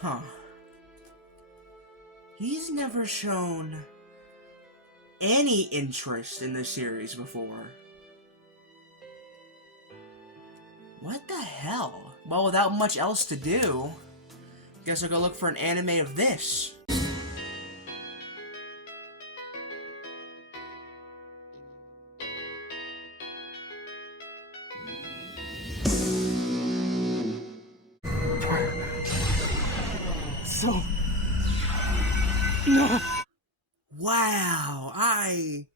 Huh. He's never shown any interest in this series before. What the hell? Well, without much else to do, guess I'll go look for an anime of this. So... No! Wow, I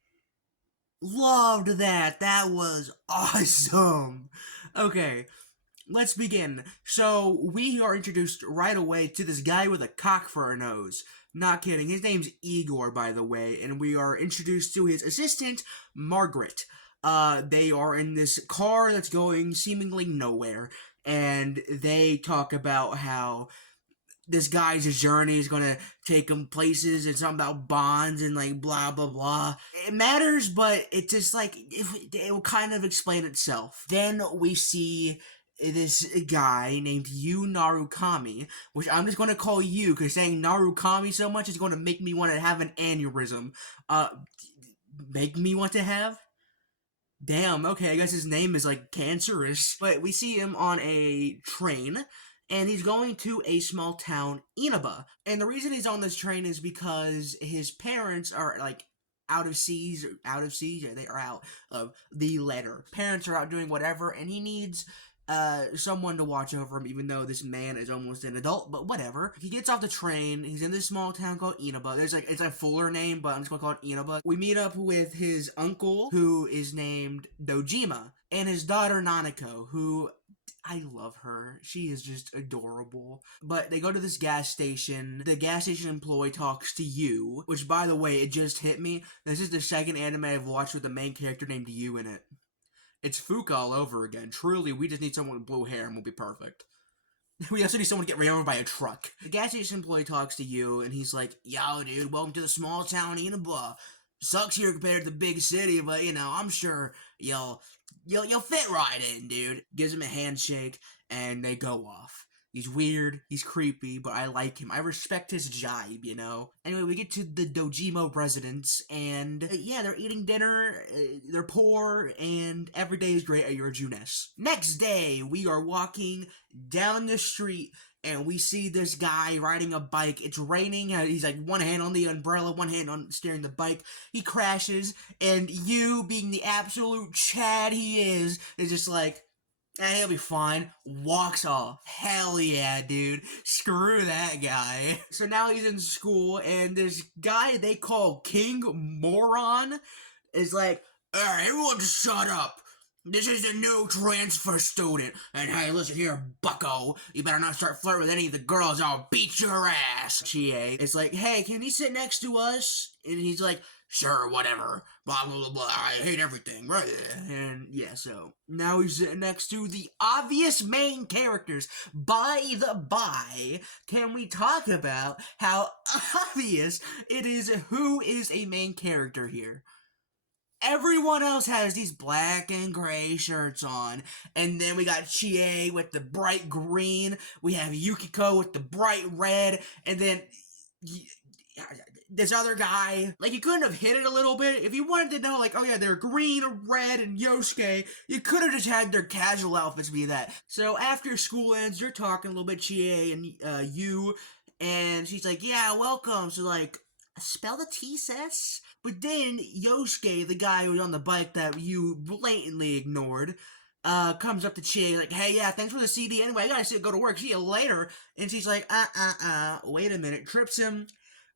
loved that. That was awesome. Okay, let's begin. So, we are introduced right away to this guy with a cock for a nose. Not kidding. His name's Igor, by the way, and we are introduced to his assistant, Margaret. They are in this car that's going seemingly nowhere, and they talk about how this guy's journey is gonna take him places and something about bonds and like blah blah blah. It matters, but it just like it will kind of explain itself. Then we see this guy named Yu Narukami, which I'm just gonna call you because saying Narukami so much is gonna make me want to have an aneurysm. Make me want to have? Damn, okay, I guess his name is like cancerous. But we see him on a train, and he's going to a small town, Inaba. And the reason he's on this train is because his parents are like out of seas, yeah, they are out of the letter. Parents are out doing whatever, and he needs someone to watch over him, even though this man is almost an adult, but whatever. He gets off the train, he's in this small town called Inaba. It's a fuller name, but I'm just gonna call it Inaba. We meet up with his uncle, who is named Dojima, and his daughter Nanako, who I love her. She is just adorable. But they go to this gas station. The gas station employee talks to Yu, which, by the way, it just hit me. This is the second anime I've watched with a main character named Yu in it. It's Fuka all over again. Truly, we just need someone with blue hair and we'll be perfect. We also need someone to get ran over by a truck. The gas station employee talks to Yu, and he's like, "Yo, dude, welcome to the small town Inaba. Sucks here compared to the big city, but, you know, I'm sure you'll fit right in, dude." Gives him a handshake, and they go off. He's weird, he's creepy, but I like him. I respect his jibe, you know? Anyway, we get to the Dojima residence, and yeah, they're eating dinner, they're poor, and every day is great at your Junes. Next day, we are walking down the street, and we see this guy riding a bike. It's raining, he's like one hand on the umbrella, one hand on steering the bike. He crashes, and Yu, being the absolute Chad he is just like, he'll be fine. Walks off. Hell yeah, dude. Screw that guy. So now he's in school, and this guy they call King Moron is like, "Alright, everyone just shut up. This is a new transfer student. And hey, listen here, bucko. You better not start flirting with any of the girls or I'll beat your ass." Chie is like, "Hey, can he sit next to us?" And he's like, "Sure, whatever. Blah, blah, blah, blah. I hate everything." Right? And yeah, so now he's sitting next to the obvious main characters. By the by, can we talk about how obvious it is who is a main character here? Everyone else has these black and gray shirts on, and then we got Chie with the bright green, we have Yukiko with the bright red, and then this other guy, like, you couldn't have hit it a little bit? If you wanted to know, like, oh yeah, they're green, red, and Yosuke, you could have just had their casual outfits be that. So after school ends, you're talking a little bit, Chie and Yu, and she's like, "Yeah, welcome." So like, spell the T, sis? But then Yosuke, the guy who was on the bike that you blatantly ignored, comes up to Chie like, "Hey, yeah, thanks for the CD. Anyway, I gotta go to work. See you later." And she's like, wait a minute. Trips him,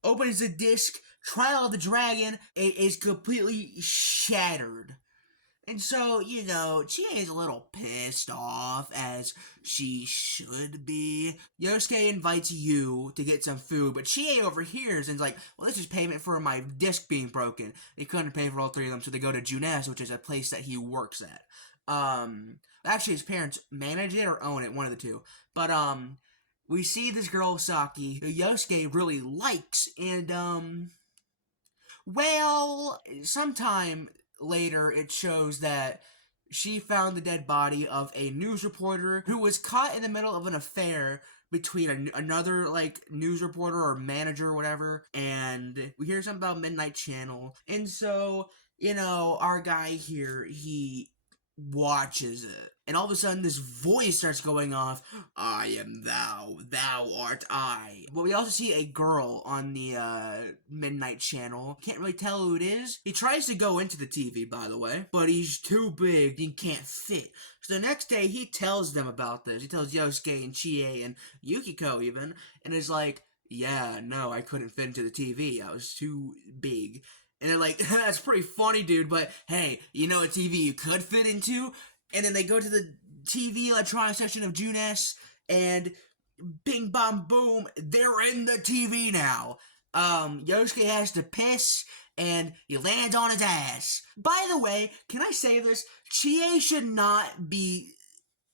opens the disc, Trial of the Dragon, it is completely shattered. And so, you know, Chie is a little pissed off, as she should be. Yosuke invites Yu to get some food, but Chie overhears and is like, "Well, this is payment for my disc being broken." He couldn't pay for all three of them, so they go to Junes, which is a place that he works at. Actually, his parents manage it or own it, one of the two. But, we see this girl, Saki, who Yosuke really likes, and, well, sometime later, it shows that she found the dead body of a news reporter who was caught in the middle of an affair between another like news reporter or manager or whatever, and we hear something about Midnight Channel, and so our guy here, he watches it, and all of a sudden this voice starts going off. I am thou, thou art I. But we also see a girl on the Midnight Channel. Can't really tell who it is. He tries to go into the TV, by the way, but he's too big and can't fit. So the next day he tells them about this. He tells Yosuke and Chie and Yukiko even, and is like, yeah, no, I couldn't fit into the TV. I was too big. And they're like, that's pretty funny, dude, but hey, you know a TV you could fit into? And then they go to the TV electronics section of Junes, and bing, bam, boom, they're in the TV now. Yosuke has to piss, and he lands on his ass. By the way, can I say this? Chie should not be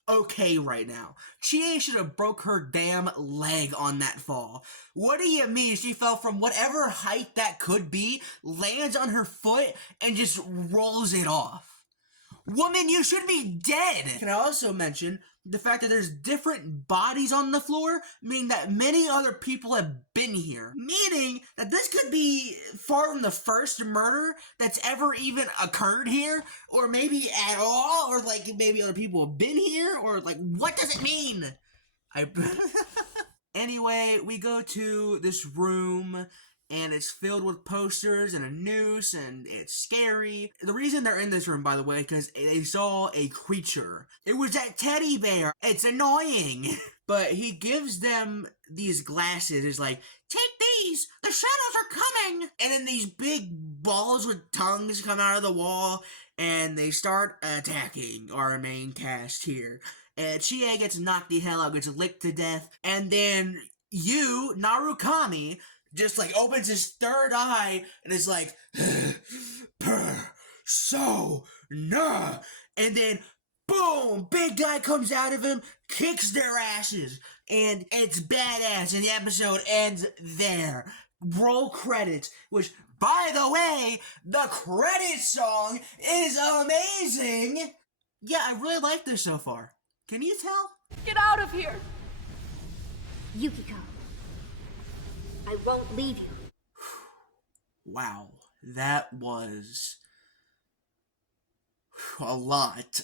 okay right now. Chie should have broke her damn leg on that fall. What do you mean she fell from whatever height that could be, lands on her foot, and just rolls it off? Woman, you should be dead! Can I also mention the fact that there's different bodies on the floor, meaning that many other people have been here. Meaning that this could be far from the first murder that's ever even occurred here, or maybe at all, or like maybe other people have been here, or like, what does it mean? Anyway, we go to this room, and it's filled with posters and a noose, and it's scary. The reason they're in this room, by the way, because they saw a creature. It was that teddy bear. It's annoying. But he gives them these glasses. It's like, take these. The shadows are coming. And then these big balls with tongues come out of the wall, and they start attacking our main cast here. And Chie gets knocked the hell out, gets licked to death, and then Narukami, just like opens his third eye and is like, persona. And then, boom, big guy comes out of him, kicks their asses, and it's badass, and the episode ends there. Roll credits, which, by the way, the credits song is amazing. Yeah, I really like this so far. Can you tell? Get out of here! Yukiko, I won't leave you. Wow, that was a lot.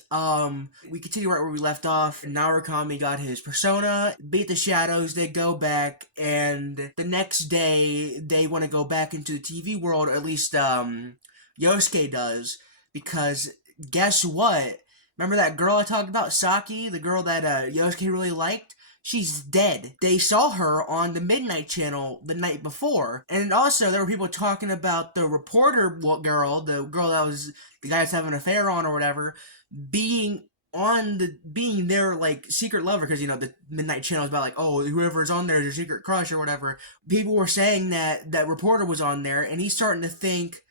We continue right where we left off. Narukami got his persona, beat the shadows, they go back, and the next day, they want to go back into the TV world, or at least, Yosuke does, because guess what? Remember that girl I talked about, Saki, the girl that, Yosuke really liked? She's dead. They saw her on the Midnight Channel the night before. And also, there were people talking about the reporter girl, the girl that was the guy that's having an affair on or whatever, being their, like, secret lover, because, the Midnight Channel is about, like, oh, whoever's on there is your secret crush or whatever. People were saying that reporter was on there, and he's starting to think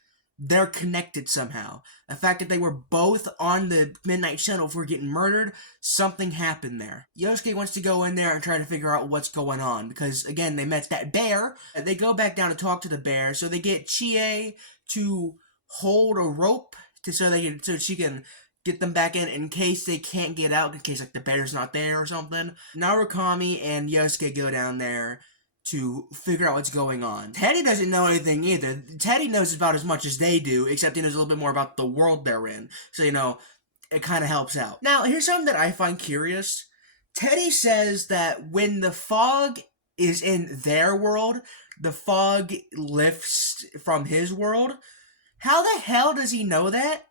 they're connected somehow. The fact that they were both on the Midnight Channel before getting murdered, something happened there. Yosuke wants to go in there and try to figure out what's going on, because, again, they met that bear. They go back down to talk to the bear, so they get Chie to hold a rope so she can get them back in case they can't get out, in case, like, the bear's not there or something. Narukami and Yosuke go down there to figure out what's going on. Teddy doesn't know anything either. Teddy knows about as much as they do, except he knows a little bit more about the world they're in. So, it kind of helps out. Now, here's something that I find curious. Teddy says that when the fog is in their world, the fog lifts from his world. How the hell does he know that?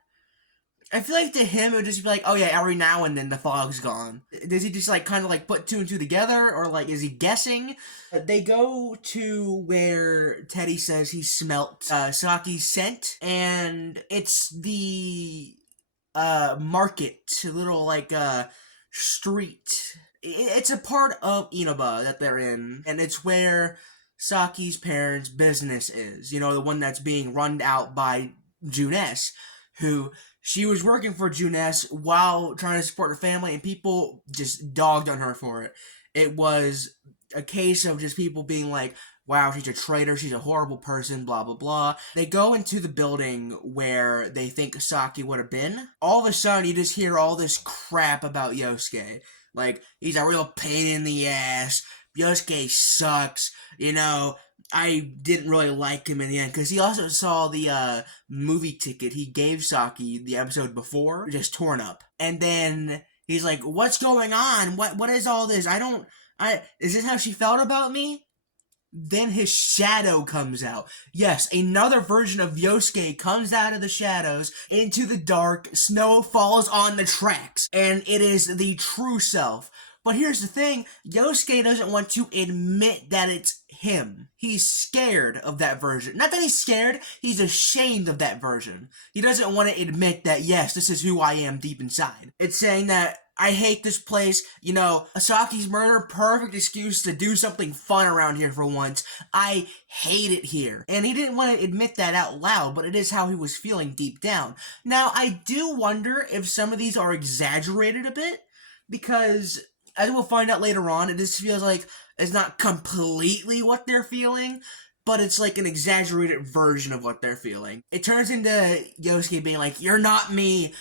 I feel like to him, it would just be like, oh yeah, every now and then the fog's gone. Does he just, like, kind of, like, put two and two together? Or, like, is he guessing? They go to where Teddy says he smelt Saki's scent, and it's the market, little, like, street. It's a part of Inaba that they're in, and it's where Saki's parents' business is. The one that's being run out by Junes, who she was working for Junes while trying to support her family, and people just dogged on her for it. It was a case of just people being like, wow, she's a traitor, she's a horrible person, blah, blah, blah. They go into the building where they think Saki would have been. All of a sudden, you just hear all this crap about Yosuke. Like, he's a real pain in the ass, Yosuke sucks, you know, I didn't really like him in the end, because he also saw the movie ticket he gave Saki the episode before, just torn up. And then he's like, what's going on? What is all this? Is this how she felt about me? Then his shadow comes out. Yes, another version of Yosuke comes out of the shadows into the dark. Snow falls on the tracks, and it is the true self. But here's the thing, Yosuke doesn't want to admit that it's him. He's scared of that version. Not that he's scared, he's ashamed of that version. He doesn't want to admit that, yes, this is who I am deep inside. It's saying that, I hate this place, you know, Asaki's murder, perfect excuse to do something fun around here for once. I hate it here. And he didn't want to admit that out loud, but it is how he was feeling deep down. Now, I do wonder if some of these are exaggerated a bit, because, as we'll find out later on, it just feels like it's not completely what they're feeling, but it's like an exaggerated version of what they're feeling. It turns into Yosuke being like, you're not me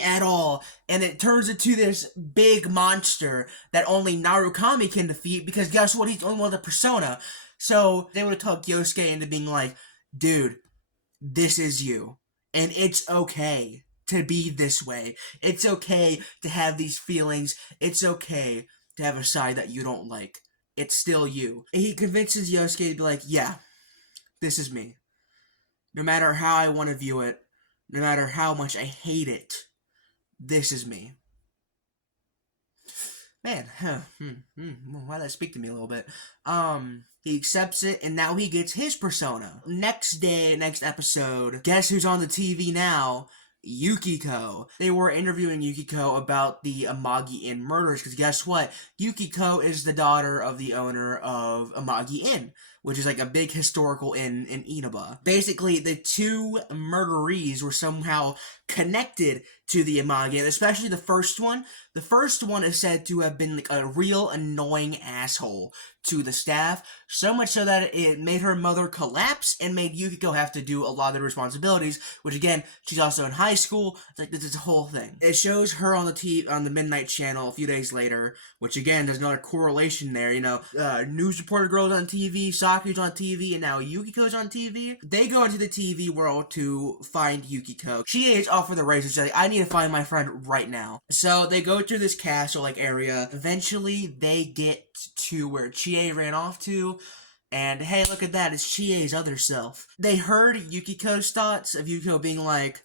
at all, and it turns into this big monster that only Narukami can defeat, because guess what, he's the only one with a persona. So they would have talked Yosuke into being like, dude, this is you, and it's okay to be this way. It's okay to have these feelings. It's okay to have a side that you don't like. It's still you. He convinces Yosuke to be like, yeah, this is me. No matter how I want to view it, no matter how much I hate it, this is me. Man, why did that speak to me a little bit? He accepts it, and now he gets his persona. Next day, next episode, guess who's on the TV now? Yukiko. They were interviewing Yukiko about the Amagi Inn murders, because guess what? Yukiko is the daughter of the owner of Amagi Inn, which is like a big historical inn in Inaba. Basically, the two murderees were somehow connected to the Amagi Inn, especially the first one. The first one is said to have been like a real annoying asshole to the staff, so much so that it made her mother collapse and made Yukiko have to do a lot of the responsibilities, which again, she's also in high school. It's like, this is a whole thing. It shows her on the Midnight Channel a few days later, which again, there's another correlation there, you know, news reporter girl's on TV, Saku's on TV, and now Yukiko's on TV. They go into the TV world to find Yukiko. She is off for the races. She's like, I need to find my friend right now. So they go to this castle-like area. Eventually, they get to where Chie ran off to, and hey, look at that, it's Chie's other self. They heard Yukiko's thoughts of Yukiko being like,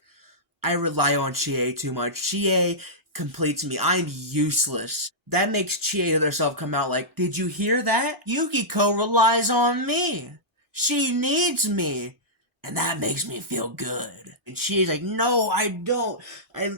I rely on Chie too much. Chie completes me. I'm useless. That makes Chie's other self come out like, did you hear that? Yukiko relies on me. She needs me. And that makes me feel good. And she's like, no, I don't.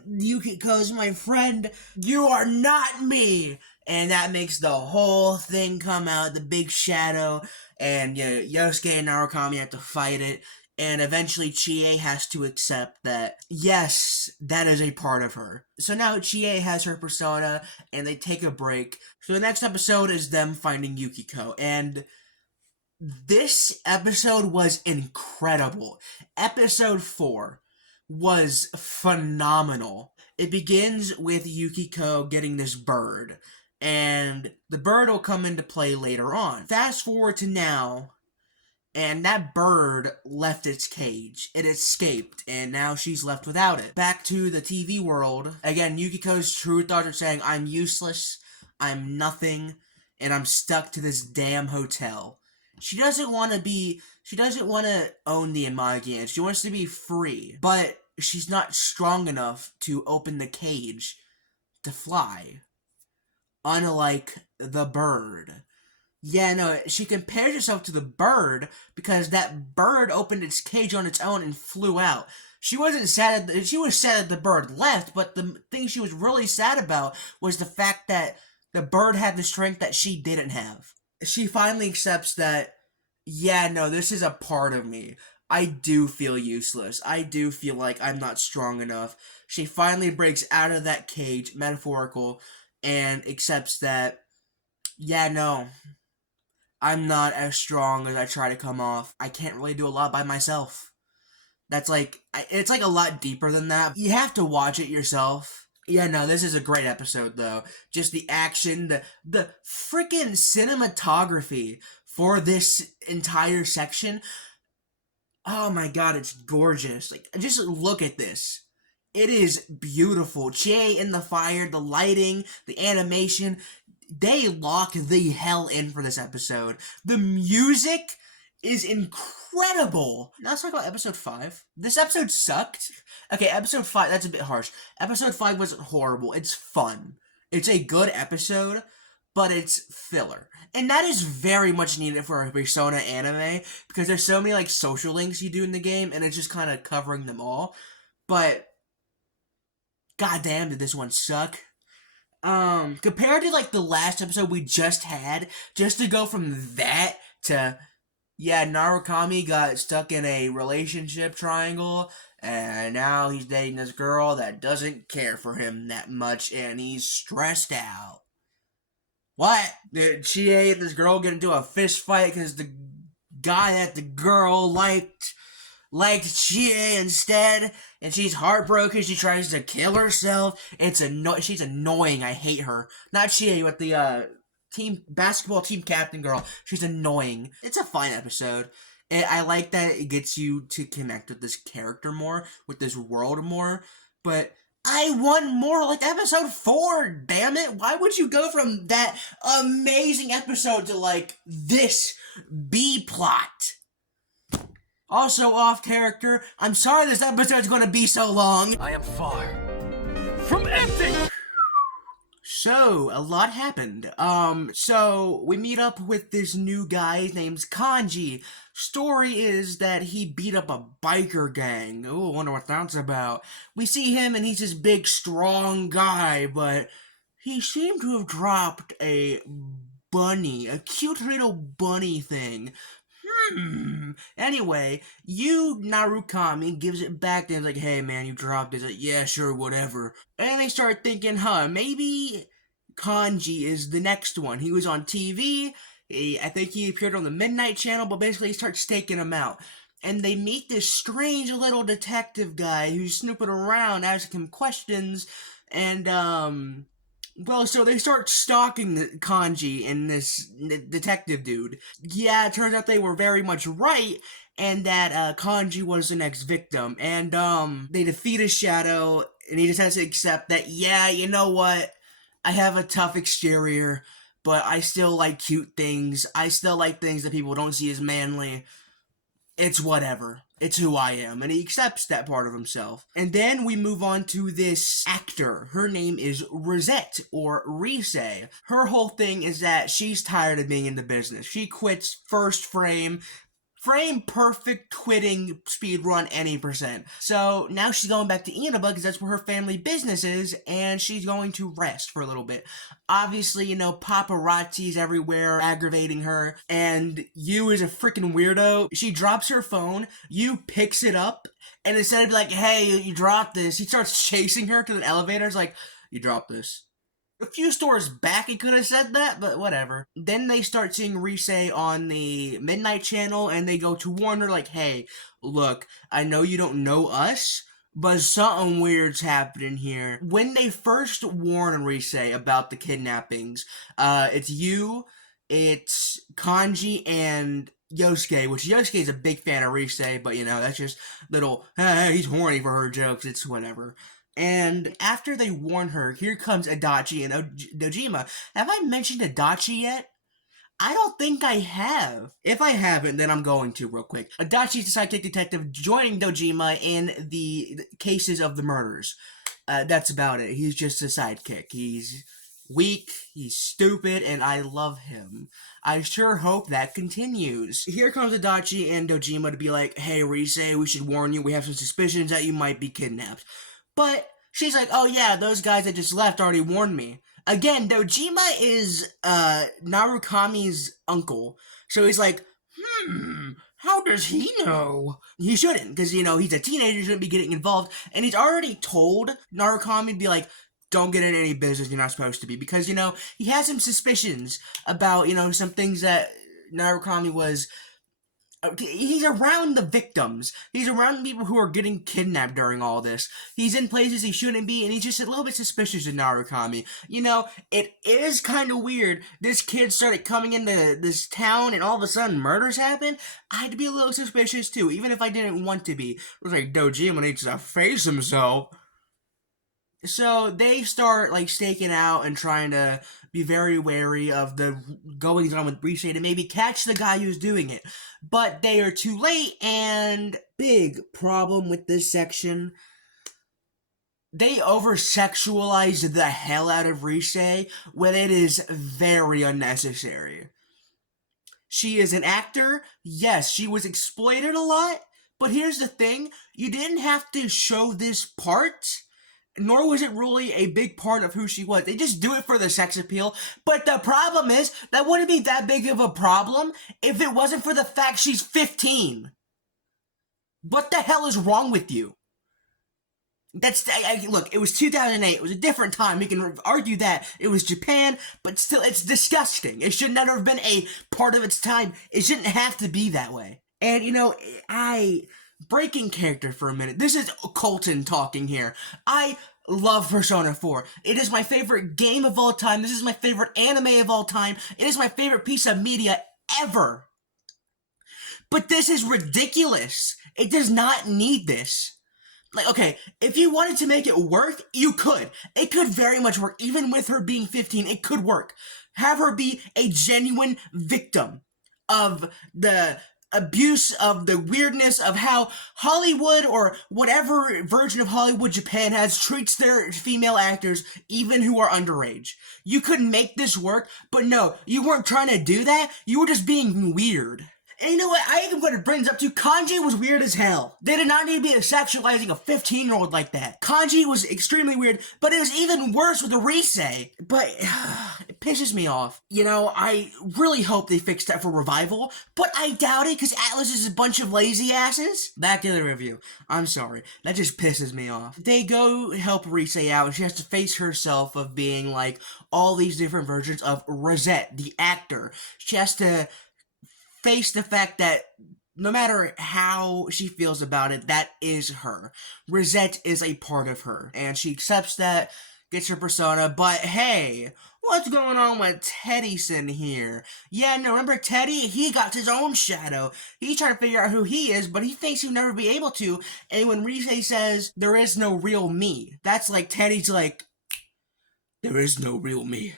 Yukiko's my friend. You are not me. And that makes the whole thing come out, the big shadow. And Yosuke and Narukami have to fight it. And eventually Chie has to accept that, yes, that is a part of her. So now Chie has her persona, and they take a break. So the next episode is them finding Yukiko. And this episode was incredible. Episode 4 was phenomenal. It begins with Yukiko getting this bird, and the bird will come into play later on. Fast forward to now, and that bird left its cage. It escaped, and now she's left without it. Back to the TV world. Again, Yukiko's true thoughts are saying, I'm useless, I'm nothing, and I'm stuck to this damn hotel. She doesn't want to own the Amagi Inn. She wants to be free, but she's not strong enough to open the cage to fly. Unlike the bird. Yeah, no, she compares herself to the bird because that bird opened its cage on its own and flew out. She wasn't sad she was sad that the bird left, but the thing she was really sad about was the fact that the bird had the strength that she didn't have. She finally accepts that, yeah, no, this is a part of me. I do feel useless. I do feel like I'm not strong enough. She finally breaks out of that cage, metaphorical, and accepts that, yeah, no, I'm not as strong as I try to come off. I can't really do a lot by myself. That's like, it's like a lot deeper than that. You have to watch it yourself. Yeah, no, this is a great episode though. Just the action, the freaking cinematography for this entire section. Oh my god, it's gorgeous. Like, just look at this. It is beautiful. Chie in the fire, the lighting, the animation. They lock the hell in for this episode. The music is incredible. Now let's talk about episode 5. This episode sucked. Okay, episode 5, that's a bit harsh. Episode 5 wasn't horrible. It's fun. It's a good episode, but it's filler. And that is very much needed for a Persona anime, because there's so many like social links you do in the game, and it's just kind of covering them all. But goddamn, did this one suck. Compared to like the last episode we just had, just to go from that to, yeah, Narukami got stuck in a relationship triangle, and now he's dating this girl that doesn't care for him that much, and he's stressed out. What? Did Chie and this girl get into a fist fight because the guy that the girl liked Chie instead, and she's heartbroken. She tries to kill herself. She's annoying. I hate her. Not Chie, but the basketball team captain girl. She's annoying. It's a fine episode. And I like that it gets you to connect with this character more, with this world more. But I want more, like episode 4, damn it. Why would you go from that amazing episode to like this B plot? Also off character, I'm sorry this episode's gonna be so long. I am far from empty! So, a lot happened. So we meet up with this new guy. His name's Kanji. Story is that he beat up a biker gang. Oh, I wonder what that's about. We see him and he's this big, strong guy, but he seemed to have dropped a bunny, a cute little bunny thing. Anyway, Narukami gives it back to him, like, hey man, you dropped it. He's like, yeah, sure, whatever. And they start thinking, maybe Kanji is the next one. He was on TV. I think he appeared on the Midnight Channel, but basically he starts taking him out. And they meet this strange little detective guy who's snooping around, asking him questions, and, well, so they start stalking the Kanji and this detective dude. Yeah, it turns out they were very much right, and that Kanji was the next victim. And they defeat his shadow, and he just has to accept that, yeah, you know what? I have a tough exterior, but I still like cute things. I still like things that people don't see as manly. It's whatever. It's who I am. And he accepts that part of himself. And then we move on to this actor. Her name is Rosette, or Rise. Her whole thing is that she's tired of being in the business. She quits first frame perfect quitting speedrun any percent. So now she's going back to Inaba because that's where her family business is, and she's going to rest for a little bit. Obviously, paparazzi's everywhere aggravating her, and Yu is a freaking weirdo. She drops her phone, Yu picks it up, and instead of like, hey, you dropped this, he starts chasing her to the elevator. It's like, you dropped this. A few stores back he could have said that, but whatever. Then they start seeing Rise on the Midnight Channel, and they go to warn her, like, hey, look, I know you don't know us, but something weird's happening here. When they first warn Rise about the kidnappings, it's you, it's Kanji, and Yosuke, which Yosuke is a big fan of Rise, but that's just little, he's horny for her jokes, it's whatever. And after they warn her, here comes Adachi and Dojima. Have I mentioned Adachi yet? I don't think I have. If I haven't, then I'm going to real quick. Adachi's the sidekick detective joining Dojima in the cases of the murders. That's about it. He's just a sidekick. He's weak, he's stupid, and I love him. I sure hope that continues. Here comes Adachi and Dojima to be like, hey, Rise, we should warn you, we have some suspicions that you might be kidnapped. But she's like, oh yeah, those guys that just left already warned me. Again, Dojima is Narukami's uncle. So he's like, how does he know? He shouldn't, because, he's a teenager, he shouldn't be getting involved. And he's already told Narukami to be like, don't get in any business you're not supposed to be. Because, he has some suspicions about, some things that Narukami was He's around the victims. He's around people who are getting kidnapped during all this. He's in places he shouldn't be, and he's just a little bit suspicious of Narukami. You know, it is kind of weird. This kid started coming into this town, and all of a sudden murders happen. I'd be a little suspicious too, even if I didn't want to be. It was like, Dojima needs to face himself. So they start like staking out and trying to be very wary of the goings on with Risei to maybe catch the guy who's doing it. But they are too late, and big problem with this section. They over-sexualize the hell out of Risei when it is very unnecessary. She is an actor. Yes, she was exploited a lot. But here's the thing. You didn't have to show this part, nor was it really a big part of who she was. They just do it for the sex appeal. But the problem is, that wouldn't be that big of a problem if it wasn't for the fact she's 15. What the hell is wrong with you? Look, it was 2008. It was a different time. We can argue that. It was Japan, but still, it's disgusting. It should never have been a part of its time. It shouldn't have to be that way. And, you know, breaking character for a minute. This is Colton talking here. I love Persona 4. It is my favorite game of all time. This is my favorite anime of all time. It is my favorite piece of media ever. But this is ridiculous. It does not need this. Like, okay, if you wanted to make it work, you could. It could very much work. Even with her being 15, it could work. Have her be a genuine victim of the abuse, of the weirdness of how Hollywood, or whatever version of Hollywood Japan has, treats their female actors, even who are underage. You could make this work, but no, you weren't trying to do that. You were just being weird. And you know what? I even put it brings up to Kanji was weird as hell. They did not need to be sexualizing a 15-year-old like that. Kanji was extremely weird, but it was even worse with the Risei. But it pisses me off. You know, I really hope they fix that for Revival, but I doubt it because Atlas is a bunch of lazy asses. Back to the review. I'm sorry. That just pisses me off. They go help Risei out, and she has to face herself of being like all these different versions of Rosette, the actor. She has to face the fact that no matter how she feels about it, that is her. Rosette is a part of her, and she accepts that, gets her persona, but hey, what's going on with Teddyson here? Yeah, no, remember Teddy? He got his own shadow. He's trying to figure out who he is, but he thinks he'll never be able to, and when Risei says, there is no real me, that's like Teddy's like, there is no real me.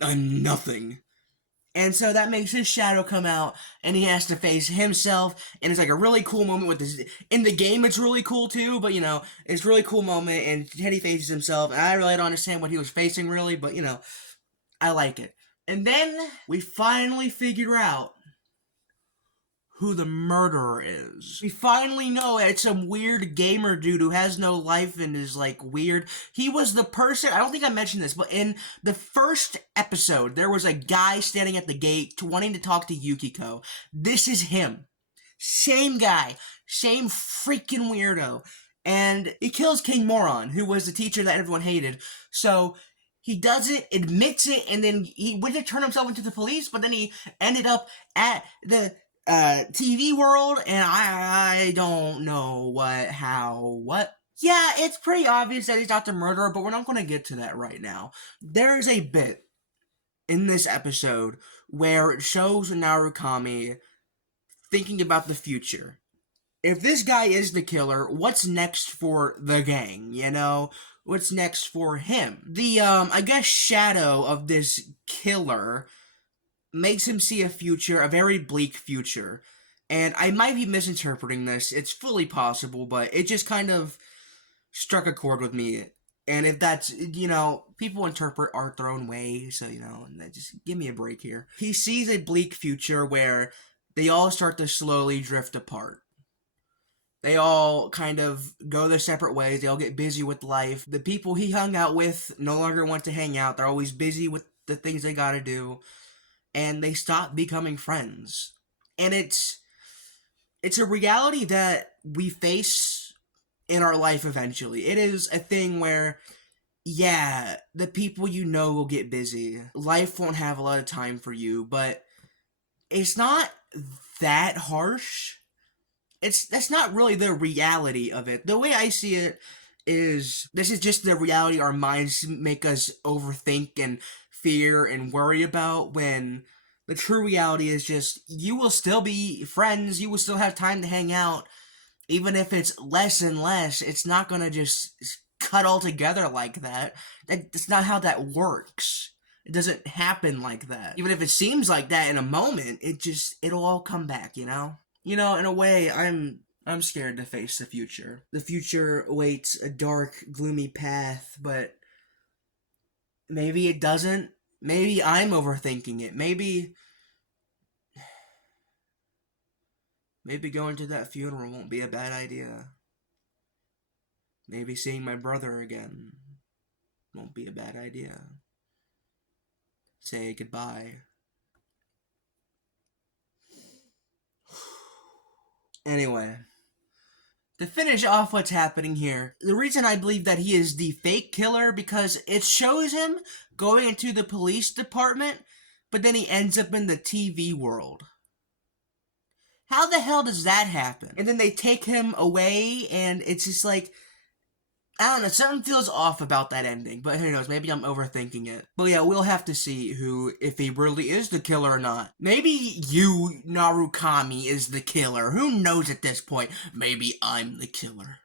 I'm nothing. And so that makes his shadow come out, and he has to face himself, and it's like a really cool moment with this. In the game, it's really cool too, but you know, it's a really cool moment, and Teddy faces himself, and I really don't understand what he was facing really, but you know, I like it. And then we finally figure out who the murderer is. We finally know it's some weird gamer dude who has no life and is like weird. He was the person, I don't think I mentioned this, but in the first episode, there was a guy standing at the gate wanting to talk to Yukiko. This is him. Same guy. Same freaking weirdo. And he kills King Moron, who was the teacher that everyone hated. So he does it, admits it, and then he went to turn himself into the police, but then he ended up at the TV world, and I don't know what. Yeah, it's pretty obvious that he's not the murderer, but we're not going to get to that right now. There is a bit in this episode where it shows Narukami thinking about the future. If this guy is the killer, what's next for the gang, you know? What's next for him? The, I guess, shadow of this killer makes him see a future, a very bleak future. And I might be misinterpreting this, it's fully possible, but it just kind of struck a chord with me. And if that's, you know, people interpret art their own way, so, you know, just give me a break here. He sees a bleak future where they all start to slowly drift apart. They all kind of go their separate ways, they all get busy with life. The people he hung out with no longer want to hang out, they're always busy with the things they gotta do. And they stop becoming friends. And it's a reality that we face in our life eventually. It is a thing where, yeah, the people you know will get busy. Life won't have a lot of time for you, but it's not that harsh. That's not really the reality of it. The way I see it is this is just the reality our minds make us overthink and fear and worry about, when the true reality is just you will still be friends, you will still have time to hang out, even if it's less and less. It's not gonna just cut all together like that. That's not how that works. It doesn't happen like that. Even if it seems like that in a moment, it'll all come back, you know? You know, in a way, I'm scared to face the future. The future awaits a dark, gloomy path, but maybe it doesn't. Maybe I'm overthinking it. Maybe going to that funeral won't be a bad idea. Maybe seeing my brother again won't be a bad idea. Say goodbye. Anyway, to finish off what's happening here, the reason I believe that he is the fake killer, because it shows him going into the police department, but then he ends up in the TV world. How the hell does that happen? And then they take him away, and it's just like, I don't know, something feels off about that ending, but who knows, maybe I'm overthinking it. But yeah, we'll have to see if he really is the killer or not. Maybe you, Narukami, is the killer. Who knows at this point? Maybe I'm the killer.